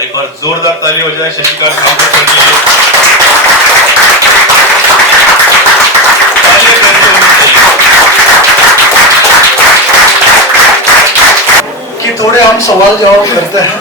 एक बार जोरदार ताली हो जाए शशिकांत कामकर के लिए। कि थोड़े हम सवाल जवाब करते हैं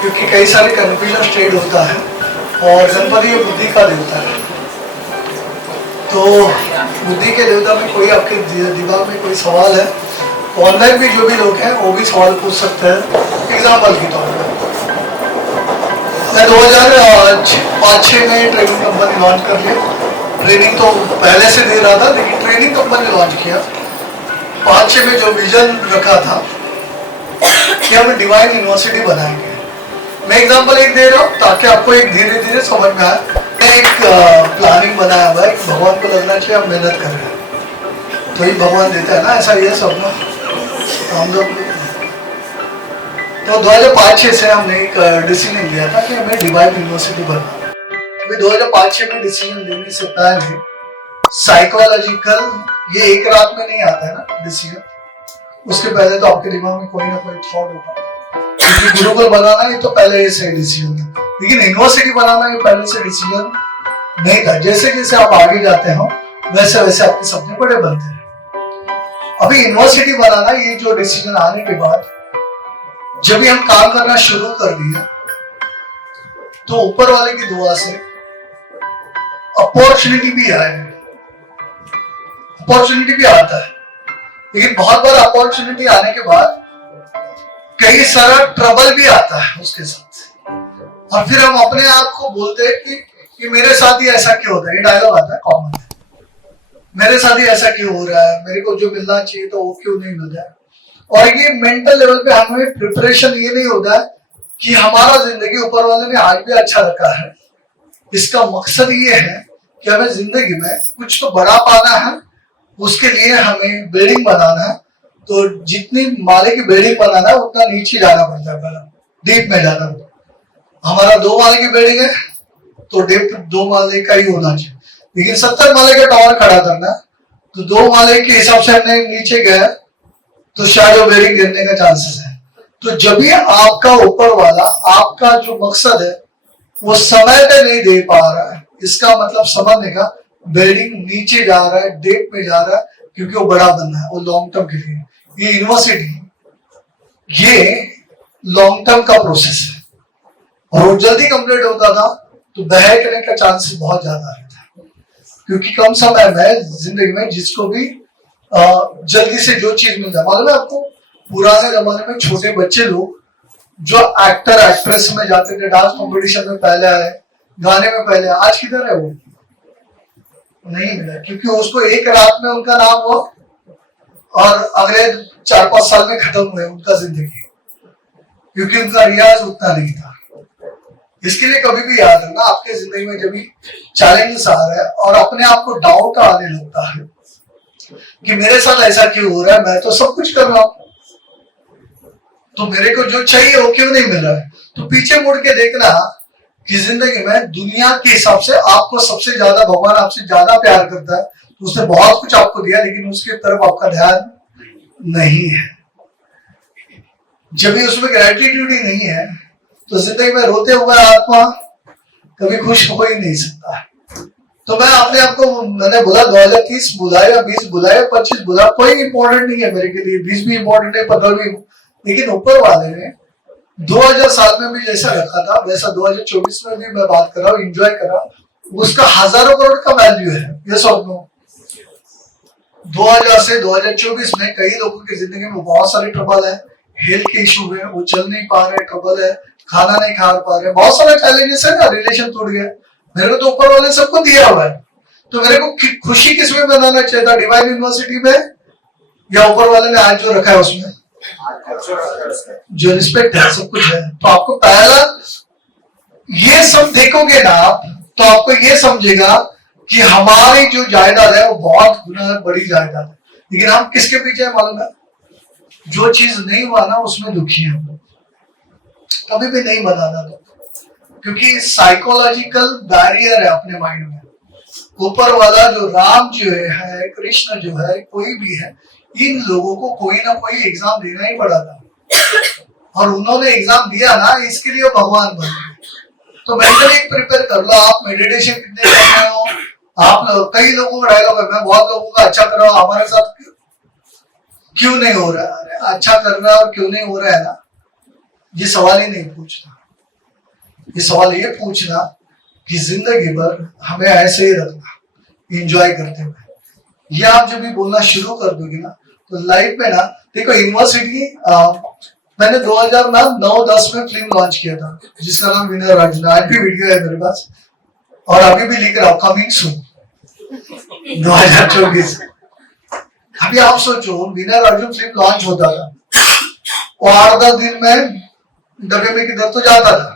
क्योंकि कई सारे कन्फ्यूजन स्टेट होता है और गणपति ये बुद्धि का देवता है। तो बुद्धि के देवता में कोई आपके दिमाग में कोई सवाल है, ऑनलाइन भी जो भी लोग हैं वो भी सवाल पूछ सकते हैं। एग्जाम्पल के तौर पर मैं 2005-06 में ट्रेनिंग कंपनी लॉन्च कर लिया। ट्रेनिंग तो पहले से दे रहा था लेकिन ट्रेनिंग कंपनी लॉन्च किया। 5-6 में जो विजन रखा था कि हम डिवाइन यूनिवर्सिटी बनाएंगे। मैं एग्जांपल एक दे रहा हूँ ताकि आपको एक धीरे धीरे समझ में आए। एक प्लानिंग बनाया हुआ है, भगवान को लगना चाहिए हम मेहनत कर रहे हैं तो ही भगवान देता है ना, ऐसा ही है सब ना। हम लोग तो 2005-06 से हमने एक डिसीजन लिया था कि हमें डिवाइन यूनिवर्सिटी बनना। अभी 2005-06 में डिसीजन लेने से पहले साइकोलॉजिकल ये एक रात में नहीं आता है ना डिसीजन। उसके पहले तो आपके दिमाग में कोई ना कोई थॉट होगा क्योंकि गुरुकुल बनाना ये तो पहले ही से डिसीजन है, लेकिन यूनिवर्सिटी बनाना ये पहले से डिसीजन नहीं था। जैसे जैसे आप आगे जाते हो वैसे वैसे आपके सपने बड़े बनते हैं। अभी यूनिवर्सिटी बनाना ये जो डिसीजन आने के बाद जब भी हम काम करना शुरू कर दिए तो ऊपर वाले की दुआ से अपॉर्चुनिटी भी आए, अपॉर्चुनिटी भी आता है। लेकिन बहुत बार अपॉर्चुनिटी आने के बाद कई सारा ट्रबल भी आता है उसके साथ और फिर हम अपने आप को बोलते हैं कि मेरे साथ ही ऐसा क्यों होता है। ये डायलॉग आता है कॉमन, मेरे साथ ही ऐसा क्यों हो रहा है, मेरे को जो मिलना चाहिए तो वो क्यों नहीं मिल रहा है। और ये मेंटल लेवल पे हमें प्रिपरेशन ये नहीं होता है कि हमारा जिंदगी ऊपर वाले ने आज भी अच्छा रखा है। इसका मकसद ये है कि हमें जिंदगी में कुछ तो बड़ा पाना है, उसके लिए हमें बिल्डिंग बनाना है। तो जितनी माले की बिल्डिंग बनाना है उतना नीचे जाना पड़ता है, पहले डीप में जाना पड़ता है। हमारा 2 माले की बिल्डिंग है तो डेप्थ 2 माले का ही होना चाहिए, लेकिन 70 माले का टावर खड़ा करना है तो 2 माले के हिसाब से हमने नीचे गया तो शायद वो बिल्डिंग गिरने का चांसेस है। तो जब भी आपका ऊपर वाला आपका जो मकसद है वो समय पे नहीं दे पा रहा है, इसका मतलब समझने का बिल्डिंग नीचे जा रहा है, डेप में जा रहा है क्योंकि वो बड़ा बनना है, वो लॉन्ग टर्म के लिए। ये यूनिवर्सिटी ये लॉन्ग टर्म का प्रोसेस है और वो जल्दी कंप्लीट होता था तो बहकने का चांसेस बहुत ज्यादा रहता है क्योंकि कम समय में जिंदगी में जिसको भी जल्दी से जो चीज मिल जाए। मालूम है आपको पुराने जमाने में छोटे बच्चे लोग जो एक्टर एक्ट्रेस में जाते थे, डांस कॉम्पिटिशन में पहले आए, गाने में पहले, आज किधर है वो? नहीं मिला क्योंकि उसको एक रात में उनका नाम हुआ और अगले 4-5 साल में खत्म हुए उनका जिंदगी क्योंकि उनका रियाज उतना नहीं था। इसके लिए कभी भी याद रखना आपके जिंदगी में जब भी चैलेंजेस आ रहे हैं और अपने आप को डाउट आने लगता है कि मेरे साथ ऐसा क्यों हो रहा है, मैं तो सब कुछ कर रहा हूं तो मेरे को जो चाहिए वो क्यों नहीं मिल रहा है, तो पीछे मुड़ के देखना कि जिंदगी में दुनिया के हिसाब से आपको सबसे ज्यादा भगवान आपसे ज्यादा प्यार करता है तो उसने बहुत कुछ आपको दिया लेकिन उसके तरफ आपका ध्यान नहीं है। जब भी उसमें ग्रेटिट्यूड ही नहीं है तो जिंदगी में रोते हुए आत्मा कभी खुश हो ही नहीं सकता। तो मैं अपने आप को मैंने बोला 2030 बुलाया, 20 बुलाया, 25 बुला, कोई इंपॉर्टेंट नहीं है मेरे के लिए, 20 भी इंपॉर्टेंट है, 15 भी, लेकिन ऊपर वाले ने 2007 में भी जैसा रखा था वैसा 2024 में भी मैं बात कर रहा हूँ, एंजॉय कर रहा हूँ। उसका हजारों करोड़ का वैल्यू है। ये सब 2000 से 2024 में कई लोगों की जिंदगी में बहुत सारे ट्रबल है, हेल्थ के इशू है, वो चल नहीं पा रहे, ट्रबल है, खाना नहीं खा पा रहे, बहुत सारे चैलेंजेस है ना, रिलेशन टूट गया। मेरे को तो ऊपर वाले सबको दिया हुआ है तो मेरे को खुशी किसमें मनाना चाहिए था, डिवाइन यूनिवर्सिटी में या ऊपर वाले ने आज जो रखा है उसमें? जो रिस्पेक्ट है, सब कुछ है। तो आपको पहला ये सब देखोगे ना आप तो आपको ये समझेगा कि हमारी जो जायदाद है वो बहुत गुना बड़ी जायदाद है, लेकिन हम किसके पीछे है मालूम है? जो चीज नहीं हुआ ना उसमें दुखी है, कभी भी नहीं बनाना तो, क्योंकि साइकोलॉजिकल बैरियर है अपने माइंड में। ऊपर वाला जो राम जो है, कृष्ण जो है, कोई भी है, इन लोगों को कोई ना कोई एग्जाम देना ही पड़ा था। और उन्होंने एग्जाम दिया ना, इसके लिए भगवान बन गए। तो मेंटली प्रिपेयर कर लो। आप मेडिटेशन कितने कर रहे हो, आप कई लोगों का डायलॉग है, मैं बहुत लोगों का अच्छा कर रहा हूँ, हमारे साथ क्यों नहीं हो रहा है? अच्छा कर रहा है और क्यों नहीं हो रहा है ना, ये सवाल ही नहीं पूछना। ये सवाल ये पूछना कि जिंदगी भर हमें ऐसे ही रखना, एंजॉय करते हुए। ये आप जब भी बोलना शुरू कर दोगे ना, तो लाइफ में ना, देखो यूनिवर्सिटी, मैंने 2009-10 में फिल्म लॉन्च किया था जिसका नाम विनर अर्जुन। आज भी वीडियो है मेरे पास और अभी भी लिख रहा हूँ, कमिंग सून 2024। अभी आप सोचो, विनर अर्जुन फिल्म लॉन्च होता था और 8-10 दिन में डब्बे में किधर तो जाता था।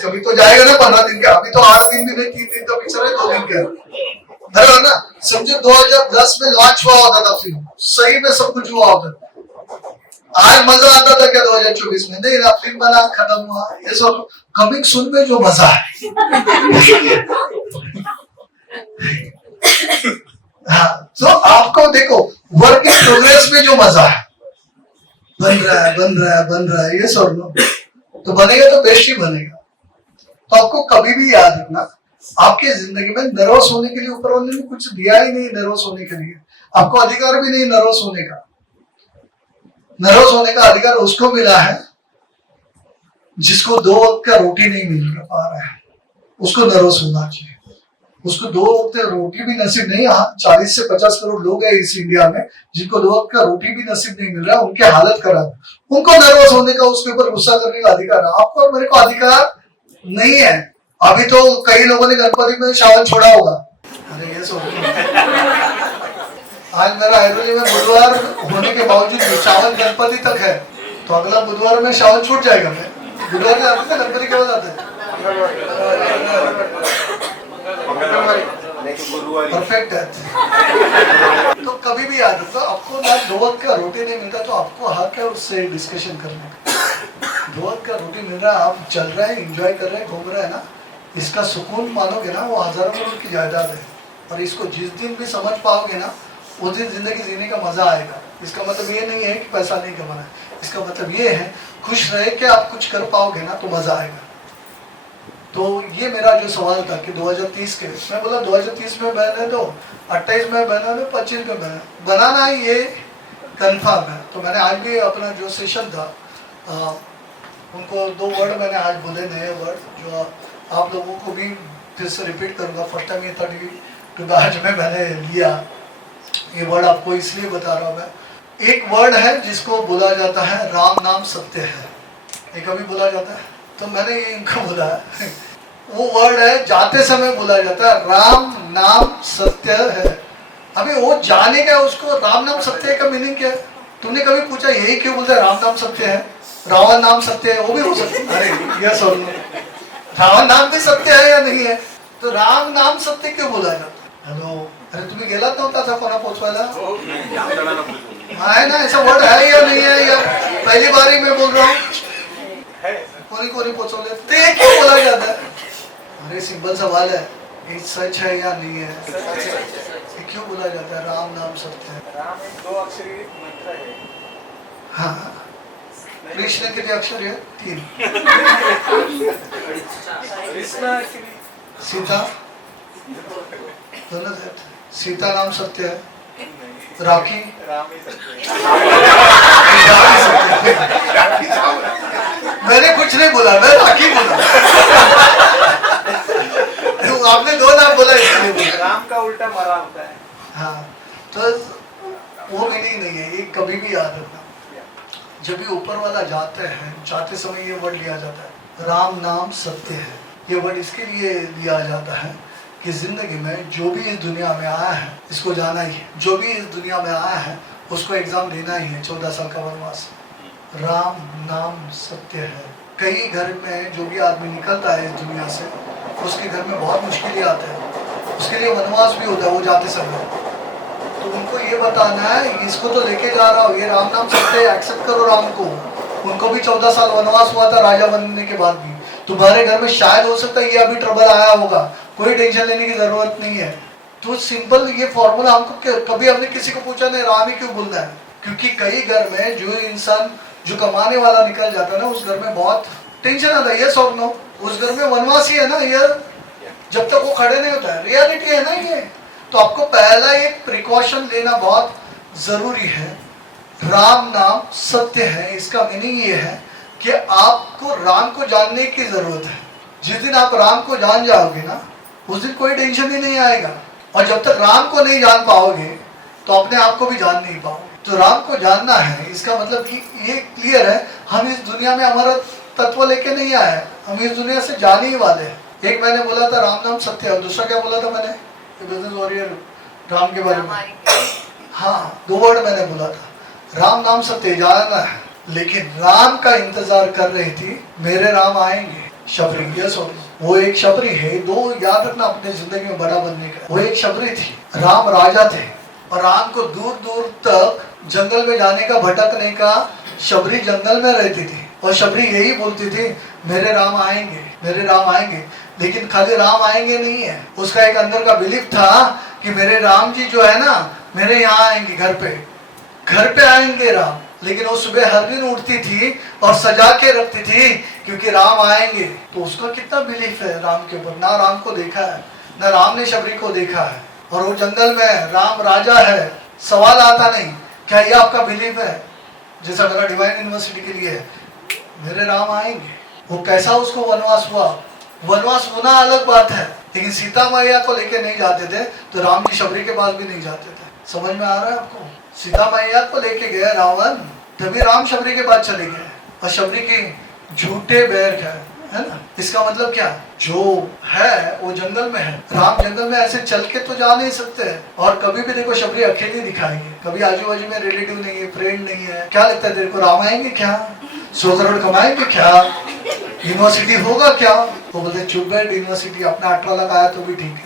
कभी तो जाएगा ना 15 दिन का, अभी तो 8 दिन भी नहीं, 3 दिन का पिक्चर है, 2 दिन का है ना। समझो 2010 में लॉन्च हुआ होता था फिल्म, सही में सब कुछ हुआ होता था। आज मजा आता था क्या 2024 में? नहीं ना, फिल्म बना खत्म हुआ। ये सब कमिंग सून में जो मजा है हाँ, तो आपको देखो वर्क इन प्रोग्रेस में जो मजा है, बन रहा है ये सब लोग, तो बनेगा तो बेस्ट ही बनेगा। तो आपको कभी भी याद रखना, आपकी जिंदगी में नर्वस होने के लिए ऊपर वाले ने कुछ दिया ही नहीं। नर्वस होने के लिए आपको अधिकार भी नहीं नर्वस होने का। नर्वस होने का अधिकार उसको मिला है जिसको 2 वक्त का रोटी नहीं मिल पा रहा है, उसको नर्वस होना चाहिए। उसको 2 वक्त का रोटी भी नसीब नहीं। 40 से 50 करोड़ लोग हैं इस इंडिया में जिनको 2 वक्त का रोटी भी नसीब नहीं मिल रहा है, उनकी हालत खराब है। उनको नर्वस होने का, उसके ऊपर गुस्सा करने का अधिकार है। आपको और मेरे को अधिकार नहीं है। अभी तो कई लोगों ने गणपति में श्रावण छोड़ा होगा। अरे ये आज मेरा ऐरोली में बुधवार होने के बावजूद श्रावण गणपति तक है, तो अगला बुधवार में श्रावण छूट जाएगा। मैं बुधवार में आते थे, गणपति के बाद आते थे। परफेक्ट है। तो कभी भी याद रखो, आपको ना 2 वक्त का रोटी नहीं मिलता तो आपको हक है उससे डिस्कशन करने का। 2 वक्त का रोटी मिल रहा है, आप चल रहे हैं, एंजॉय कर रहे हैं, घूम रहे हैं ना, इसका सुकून मानोगे ना, वो हजारों करोड़ की जायदाद है। और इसको जिस दिन भी समझ पाओगे ना, उस दिन जिंदगी जीने का मजा आएगा। इसका मतलब ये नहीं है कि पैसा नहीं कमाना है, इसका मतलब ये है खुश रहे कि आप कुछ कर पाओगे ना तो मजा आएगा। तो ये मेरा जो सवाल था कि 2030 के, मैं बोला 2030 में बहने दो, 28 में बहना दो, 25 में बनाना है, ये कंफर्म है। तो मैंने आज भी अपना जो सेशन था, उनको 2 वर्ड मैंने आज बोले, नए वर्ड जो आप लोगों को भी फिर से रिपीट करूंगा। फर्स्ट टाइम ये 32 बैच में मैंने लिया ये वर्ड, आपको इसलिए बता रहा हूँ मैं। एक वर्ड है जिसको बोला जाता है राम नाम सत्य है। ये कभी बोला जाता है? तो मैंने ये इनको बोला है, वो वर्ड है जाते समय बोला जाता है, राम नाम सत्य है। अभी वो जाने का, उसको राम नाम सत्य का मीनिंग क्या है? तुमने कभी पूछा यही क्यों बोलते हैं राम नाम सत्य है, रावण नाम सत्य है? वो भी हो सकता है। अरे यस और नो, रावण नाम भी सत्य है या नहीं है? तो राम नाम सत्य क्यों बोला जाता है? हेलो, अरे तुम्हें गेलात नव्हता था कोणा पोचवायला? है ना, ऐसा वर्ड है या नहीं है? या पहली बार ही मैं बोल रहा हूँ? कोनी कोनी पोचवले, ते क्यों बोला जाता है? अरे सिंपल सवाल है, ये सच है या नहीं है? ये क्यों बोला जाता है राम नाम सत्य है? राम एक 2 अक्षरी मंत्र है। हाँ, कृष्ण कितने अक्षर है? 3। कृष्ण, सीता दोनों है। सीता नाम सत्य है, राखी राम ही सत्य मैंने कुछ नहीं बोला, मैं राखी बोला। आपने 2 नाम बोला इसलिए बोला। राम का उल्टा मरा होता है। हाँ, तो वो मीनिंग नहीं है, ये कभी भी याद रखना। जब भी ऊपर वाला जाते समय ये वर्ड लिया जाता है, राम नाम सत्य है। ये वर्ड इसके लिए लिया जाता है कि जिंदगी में जो भी इस दुनिया में आया है इसको जाना ही है। जो भी इस दुनिया में आया है उसको एग्जाम देना ही है। 14 साल का वनवास, राम नाम सत्य है। कई घर में जो भी आदमी निकलता है इस दुनिया से, उसके घर में बहुत मुश्किलें आते हैं, उसके लिए वनवास भी होता है वो जाते समय। तो उनको ये बताना है, इसको तो लेके जा रहा हूँ, ये राम नाम सत्य है, एक्सेप्ट करो राम को। उनको भी 14 साल वनवास हुआ था राजा बनने के बाद भी। तुम्हारे घर में शायद हो सकता है ये अभी ट्रबल आया होगा, कोई टेंशन लेने की जरूरत नहीं है। तो सिंपल ये फॉर्मूला हमको कभी हमने किसी को पूछा नहीं राम ही क्यों बोलना है, क्योंकि कई घर में जो इंसान जो कमाने वाला निकल जाता है ना, उस घर में बहुत टेंशन आता है। यस और नो? उस घर में वनवासी है ना ये, जब तक वो खड़े नहीं होता है। रियलिटी है ना ये। तो आपको पहला एक प्रिकॉशन लेना बहुत जरूरी है। राम नाम सत्य है, इसका मीनिंग ये है कि आपको राम को जानने की जरूरत है। जिस दिन आप राम को जान जाओगे ना, उस दिन कोई टेंशन ही नहीं आएगा। और जब तक राम को नहीं जान पाओगे तो अपने आप को भी जान नहीं पाओगे। तो राम को जानना है, इसका मतलब कि ये क्लियर है, हम इस दुनिया में हमारा तत्व लेके नहीं आए, हम इस दुनिया से जाने ही वाले हैं। एक मैंने बोला था राम नाम सत्य, और दूसरा क्या बोला था मैंने, बिजनेस वॉरियर राम के बारे में। हाँ, 2 वर्ड मैंने बोला था, राम नाम सत्य जानना है। लेकिन राम का इंतजार कर रही थी, मेरे राम आएंगे, शबरी। यस और वो एक शबरी है। 2 याद रखना अपने जिंदगी में बड़ा बनने का। वो एक शबरी थी, राम राजा थे, और राम को दूर दूर तक जंगल में जाने का, भटकने का, शबरी जंगल में रहती थी। और शबरी यही बोलती थी, मेरे राम आएंगे, मेरे राम आएंगे। लेकिन खाली राम आएंगे नहीं है, उसका एक अंदर का बिलीफ था कि मेरे राम जी जो है ना, मेरे यहाँ आएंगे, घर पे आएंगे राम। लेकिन वो सुबह हर दिन उठती थी और सजा के रखती थी, क्योंकि राम आएंगे। तो उसका कितना बिलीफ है राम के ऊपर। ना राम को देखा है, ना राम ने शबरी को देखा है, और वो जंगल में राम राजा है। सवाल आता नहीं, क्या ये आपका बिलीफ है? जैसा मेरा डिवाइन यूनिवर्सिटी के लिए है, मेरे राम आएंगे। वो कैसा उसको वनवास हुआ, वनवास होना अलग बात है, लेकिन सीता मैया को लेके नहीं जाते थे, तो राम जी शबरी के पास भी नहीं जाते थे। समझ में आ रहा है आपको? सीता मैया को लेके गया रावण, तभी राम शबरी के पास चले गए, और शबरी के झूठे बैर है ना। इसका मतलब क्या, जो है वो जंगल में है, राम जंगल में ऐसे चल के तो जा नहीं सकते। और कभी भी देखो शबरी अकेली दिखाएंगे, कभी आजू बाजू में रिलेटिव नहीं है, फ्रेंड नहीं है। क्या लगता है तेरे को, राम आएंगे क्या, 100 करोड़ कमाएंगे क्या, यूनिवर्सिटी होगा क्या? वो बोलते चुप बैठ, यूनिवर्सिटी अपना 18 लाख आया तो भी ठीक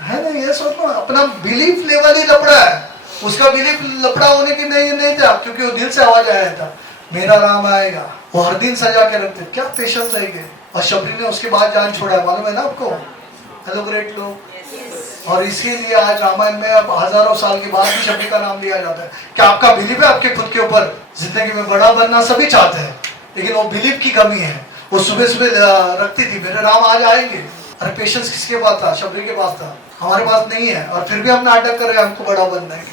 है ना। ये सोचो, अपना बिलीफ लेवल ही लपड़ा है। उसका बिलीफ लपड़ा होने की नहीं था, क्योंकि वो दिल से आवाज आया था, मेरा राम आएगा। वो हर दिन सजा के रखते, क्या पेशेंस रहेंगे। और शबरी ने उसके बाद जान छोड़ा, मालूम है ना आपको। हेलो ग्रेट लोग। और इसीलिए आज रामायण में अब हजारों साल के बाद भी शबरी का नाम लिया जाता है। क्या आपका बिलीफ है आपके खुद के ऊपर? जिंदगी में बड़ा बनना सभी चाहते हैं, लेकिन वो बिलीफ की कमी है। वो सुबह सुबह रखती थी, मेरे राम आज आएंगे। अरे पेशेंस किसके पास था? शबरी के पास था, हमारे पास नहीं है। और फिर भी हम नाटक कर रहे हैं, हमको बड़ा बनना है।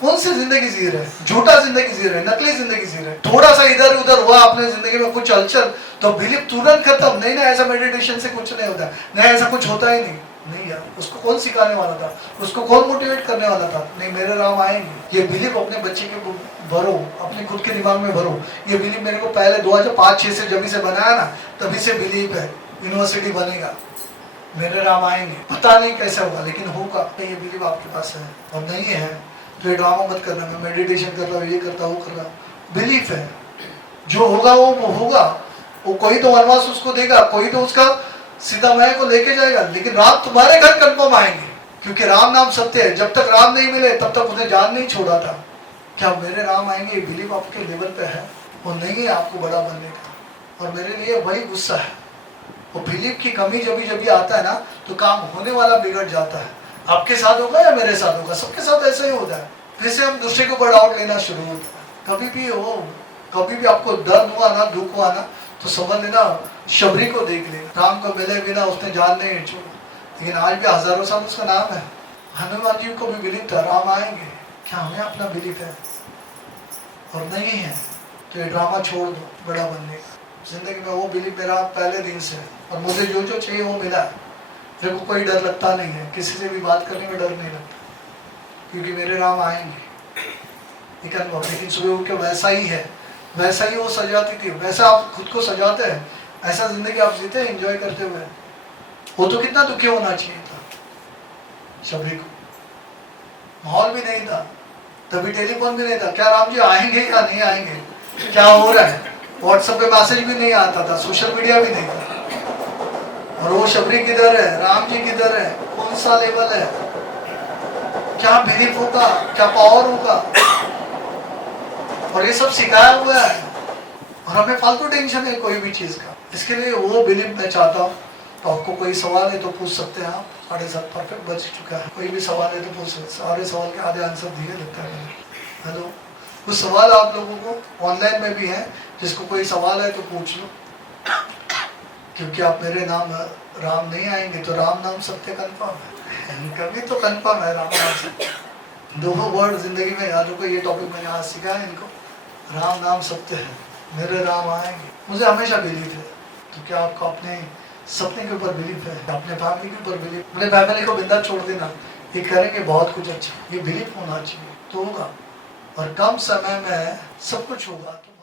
कौन सी जिंदगी जी रहे, झूठा जिंदगी जी रहे, नकली जिंदगी जी रहे। थोड़ा सा इधर उधर हुआ अपने जिंदगी में कुछ हलचल, तो बिलीफ तुरंत खत्म। नहीं ना, ऐसा मेडिटेशन से कुछ नहीं होता, नहीं ऐसा कुछ होता ही नहीं यार। उसको कौन सिखाने वाला था, उसको कौन मोटिवेट करने वाला था? नहीं, मेरे राम आएंगे। ये बिलीफ अपने बच्चे के भरो, अपने खुद के दिमाग में भरो। ये बिलीफ मेरे को पहले 2005-6 से जब से बनाया ना, तभी से बिलीफ है यूनिवर्सिटी बनेगा, मेरे राम आएंगे। पता नहीं कैसे होगा, लेकिन होगा। ये बिलीफ आपके पास है और नहीं है तो ड्रामा मत करना, मैं मेडिटेशन कर रहा हूँ, ये करता हूँ, वो कर रहा हूँ। बिलीफ है, जो होगा वो होगा। वो कोई तो वनवास उसको देगा, कोई तो उसका सीता मैया को लेके जाएगा, लेकिन राम तुम्हारे घर कंफर्म आएंगे, क्योंकि राम नाम सत्य है। जब तक राम नहीं मिले तब तक उन्हें जान नहीं छोड़ा था। क्या मेरे राम आएंगे, ये बिलीफ आपके लेवल पे है? वो नहीं है आपको बड़ा बनने का। और मेरे लिए वही गुस्सा है, वो बिलीफ की कमी जब आता है ना, तो काम होने वाला बिगड़ जाता है। आपके साथ होगा या मेरे साथ होगा, सबके साथ ऐसा ही होता है। फिर से हम दूसरे के ऊपर डाउट लेना शुरू होता है। कभी भी आपको दर्द हुआ ना, दुख हुआ ना, तो समझ लेना शबरी को देख लेना। राम को मिले बिना उसने जान नहीं छोड़ा, लेकिन आज भी हजारों साल उसका नाम है। हनुमान जी को भी बिलीफ था राम आएंगे। क्या हमें अपना बिलीफ है? और नहीं है तो ये ड्रामा छोड़ दो बड़ा बनने का। जिंदगी में वो बिलीफ मेरा पहले दिन से है, और मुझे जो चाहिए वो मिला। मेरे को कोई डर लगता नहीं है, किसी से भी बात करने में डर नहीं लगता, क्योंकि मेरे राम आएंगे। लेकिन सुबह उठ के वैसा ही है, वैसा ही वो सजाती थी, वैसा आप खुद को सजाते हैं, ऐसा जिंदगी आप जीते हैं एंजॉय करते हुए। वो तो कितना दुखी होना चाहिए था शबरी को, माहौल भी नहीं था, तभी टेलीफोन भी नहीं था। क्या राम जी आएंगे या नहीं आएंगे, क्या हो रहा है, व्हाट्सएप पे मैसेज भी नहीं आता था, सोशल मीडिया भी नहीं था। और वो शबरी किधर है, राम जी किधर है, कौन सा लेवल है, क्या बिलीफ होगा, क्या पावर होगा। और ये सब सिखाया हुआ है, और हमें फालतू टेंशन है कोई भी चीज का। इसके लिए वो बिलीफ मैं चाहता हूँ। तो आपको कोई सवाल है तो पूछ सकते हैं आप। 7:30 परफेक्ट बज चुका है, कोई भी सवाल है तो पूछ सकते। सारे सवाल के आधे आंसर दिए लगता है। हेलो कुछ सवाल आप लोगों को ऑनलाइन में भी हैं, जिसको कोई सवाल है तो पूछ लो, क्योंकि आप मेरे नाम राम नहीं आएंगे तो राम नाम सत्य कंफर्म है, कभी तो कंफर्म है राम नाम सत्य। दो वर्ड जिंदगी में याद रखो, ये टॉपिक मैंने आज सीखा है इनको, राम नाम सत्य है, मेरे राम आएंगे। मुझे हमेशा बिलीव है, तो क्या आपको अपने सपने के ऊपर बिलीव है, अपने फैमिली के ऊपर बिलीव, अपने फैमिली को बिंदा छोड़ देना, ये करेंगे बहुत कुछ अच्छा, ये बिलीव होना चाहिए तो होगा, और कम समय में सब कुछ होगा। तो